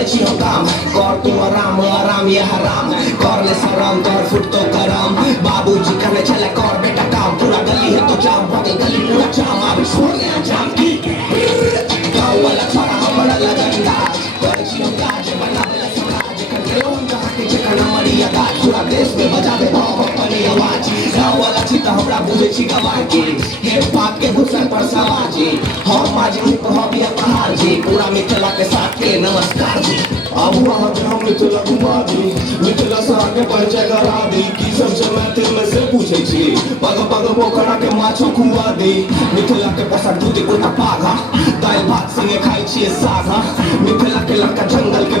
करे छी हम काम कर तू आराम आराम ये हराम कर ले शरम कर फुट तो करम बाबूजी कहने चले कर बेटा काम पूरा गली है तो जाम बगल गली पूरा जाम अभी छोड़ ले जाम की गाँव वाला छोरा हमारा लगंदा करे छी हम काज बनावे ला समाज कर लोन जहाँ के जगह मरिया गाज पूरा देश में बजावे भाव अपनी आवाज गाँव वाला चिता हमरा बुझे छी गवार के ये बात के घुसन पर समाजी हम माजी हिप हॉप या पहाड़ जी पूरा मिथिला के साथ के नमस्कार जी अब वहाँ पे हम मिथिला घुमा दी मिथिला से आगे परिचय करा दी की सबसे मैथिल में से पूछे छी पग पग पोखरा के माछो खुआ दी मिथिला के पसर दूधी उल्टा पागा दाल भात संगे खाई छी सागा मिथिला के लड़का जंगल के